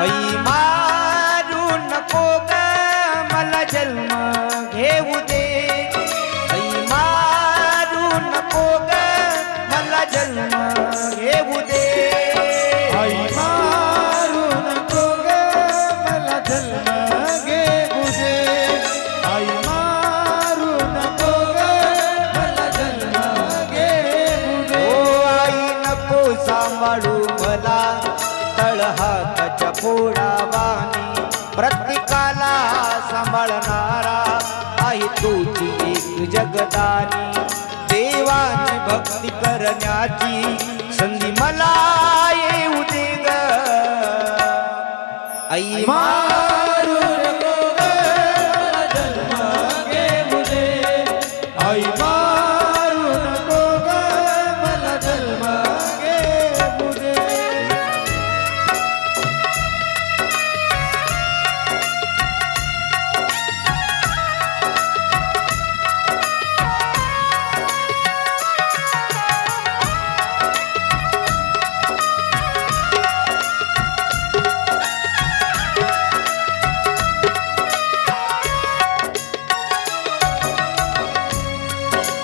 आई मारू नको ग मला जन्म घेऊ दे, आई मारू नको ग मला जन्म घेऊ दे, आई मारू नको ग मला जन्म घेऊ दे, आई मारू नको ग मला जन्म घेऊ दे. ओ आई नको सांभाळू मला तळहाताच्या फोडावानी, प्रत्येकाला सांभाळणारा आई तुझी एक जगदानी, देवाची भक्ती करण्याची संधी मला येऊ दे ग, आई मारू नको ग मला जन्म घेऊ दे, आई मारू नको ग मला जन्म घेऊ दे.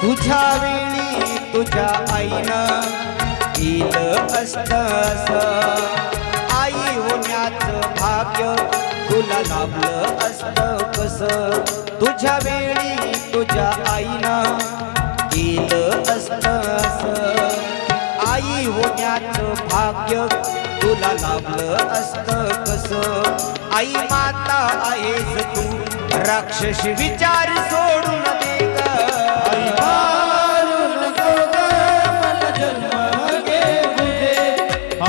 तुझ्या वेळी तुझ्या आईनं केलं असतं, आई होण्याचं भाग्य तुला लाभलं असतं कसं, तुझ्या वेळी तुझ्या आईनं केलं असतं, आई होण्याचं भाग्य तुला लाभलं असतं कसं, आई माता आहेस तू राक्षसी विचार सोडून दे ग, आई मारू नको ग मला जन्म घेऊ दे,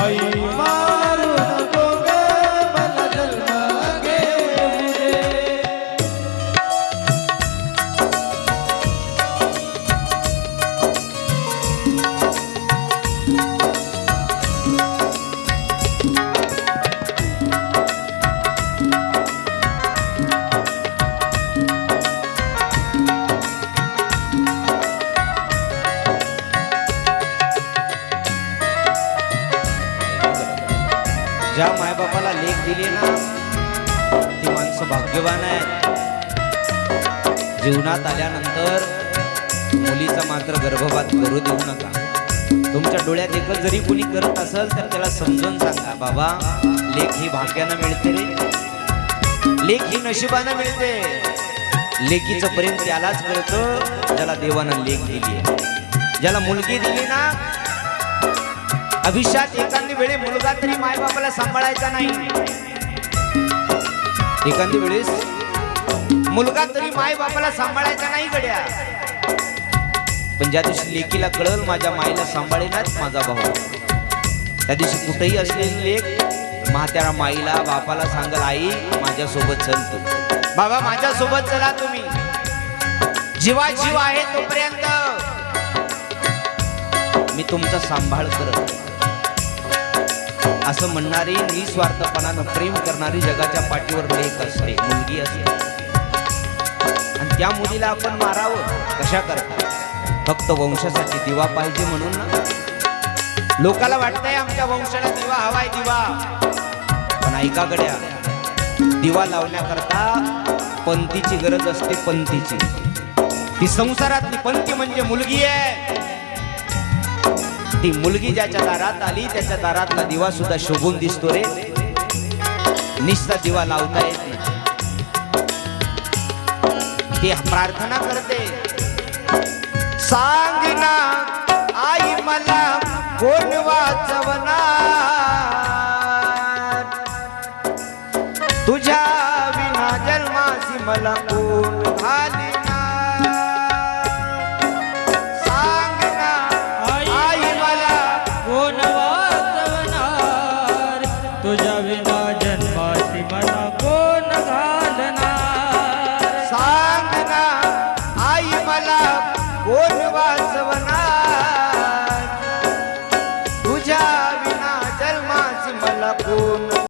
आई मारू नको ग मला जन्म घेऊ दे. ज्या मायबापाला लेख दिली ना ती माणसं भाग्यवान आहेत. जीवनात आल्यानंतर मुलीचा मात्र गर्भपात करू देऊ नका. तुमच्या डोळ्यात एकच जरी कोणी करत असेल तर त्याला समजून सांगा, बाबा लेख ही भाग्यानं मिळते रे, लेख ही नशिबानं मिळते. लेकीचं प्रेम त्यालाच कळतं ज्याला देवानं लेख दिली आहे. ज्याला मुलगी दिली ना, अभिषात एखादी वेळे मुलगा तरी मायबापाला सांभाळायचा नाही, एखादी वेळेस मुलगा तरी मायबापाला सांभाळायचा नाही गड्या. पण ज्या दिवशी लेकीला कळल माझ्या माईला सांभाळेनाच माझा भाऊ, त्या दिवशी कुठेही असलेली लेक म्हात्याला माईला बापाला सांगल, आई माझ्यासोबत चल तू, बाबा माझ्यासोबत चला तुम्ही, जीवा जीव आहे तोपर्यंत मी तुमचा सांभाळ करत, असं म्हणणारी निस्वार्थपणानं प्रेम करणारी जगाच्या पाठीवर लेक असते, मुलगी असते. आणि त्या मुलीला आपण मारावं कशा करता? फक्त वंशासाठी दिवा पाहिजे म्हणून ना. लोकाला वाटतंय आमच्या वंशाला दिवा हवाय दिवा, पण ऐका गड्या, दिवा लावण्याकरता पंथीची गरज असते, पंथीची. ती संसारातली पंथी म्हणजे मुलगी आहे. ती मुलगी ज्याच्या दारात आली त्याच्या दारातला दिवा सुद्धा शोभून दिसतो रे, निस्ता दिवा लावता येत नाही. ती प्रार्थना करते, सांग ना आई मला कोण वाचवना,